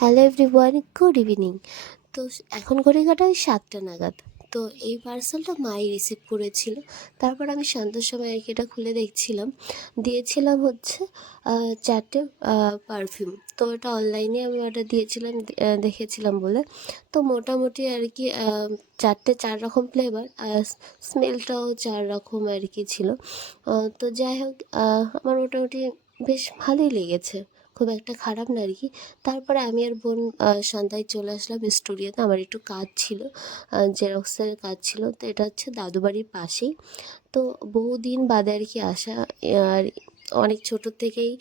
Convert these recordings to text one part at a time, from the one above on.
Hello everyone, good evening. তো এখন ঘড়ি কাটা ওই 7টা নাগাদ। তো এই পার্সেলটা মাই রিসিভ করেছিল। তারপর আমি সন্ধ্যার সময় আর কি এটা খুলে দেখছিলাম। দিয়েছিলাম হচ্ছে 4টে পারফিউম। তো এটা অনলাইনে আমি অর্ডার দিয়েছিলাম, দেখেছিলাম বলে। তো মোটামুটি আর কি 4টে 4 রকম ফ্লেভার, আর স্মেলটাও 4 রকম আর কি ছিল। তো যাই হোক, আমার মোটামুটি বেশ ভালোই লেগেছে, খুব একটা খারাপ না আর কি। তারপরে আমি আর বোন সন্ধ্যায় চলে আসলাম স্টুডিওতে। আমার একটু কাজ ছিল, জেরক্সের কাজ ছিল। তো এটা হচ্ছে দাদু বাড়ির পাশেই। তো বহুদিন বাদে আর কি আসা। আর অনেক ছোটোর থেকেই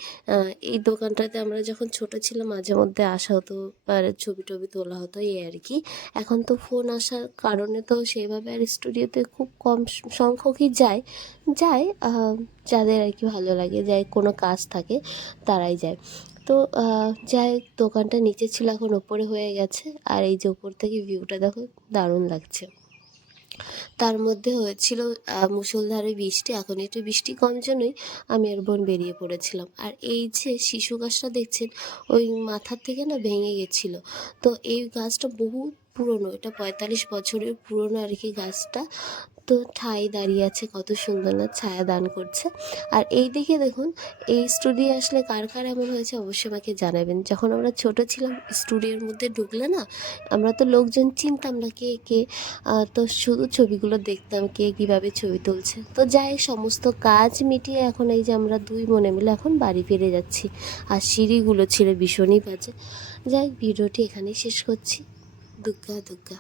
এই দোকানটাতে আমরা যখন ছোটো ছিলাম মাঝে মধ্যে আসা হতো, আর ছবি টবি তোলা হতো, এই আর কি। এখন তো ফোন আসার কারণে তো সেইভাবে আর স্টুডিওতে খুব কম সংখ্যকই যায় যায় যাদের আর কি ভালো লাগে, যাই কোনো কাজ থাকে তারাই যায়। তো যাই হোক, দোকানটা নিচে ছিল, এখন ওপরে হয়ে গেছে। আর এই যে ওপর থেকে ভিউটা দেখো, দারুণ লাগছে। তার মধ্যে হয়েছিল মুষলধারে বৃষ্টি। এখন একটু বৃষ্টি কম জন্যই আমি আর বোন বেরিয়ে পড়েছিলাম। আর এই যে শিশু গাছটা দেখছেন, ওই মাথার থেকে না ভেঙে গেছিলো। তো এই গাছটা বহু পুরনো, এটা 45 বছরের পুরনো আর কি গাছটা। তো ঠাই দাঁড়িয়ে আছে, কত সুন্দর না, ছায়া দান করছে। আর এই দিকে দেখুন, এই স্টুডিও আসলে কার কার এমন হয়েছে অবশ্যই আমাকে জানাবেন। যখন আমরা ছোট ছিলাম, স্টুডিওর মধ্যে ঢুকলে না, আমরা তো লোকজন চিনতাম না কে কে, তো শুধু ছবিগুলো দেখতাম কে কীভাবে ছবি তুলছে। তো যাই, সমস্ত কাজ মিটিয়ে এখন এই যে আমরা দুই বোনে মিলে এখন বাড়ি ফিরে যাচ্ছি। আর সিঁড়িগুলো ছিল ভীষণই বাজে। যাই, ভিডিওটি এখানেই শেষ করছি। দুগ্গা দুগ্গা।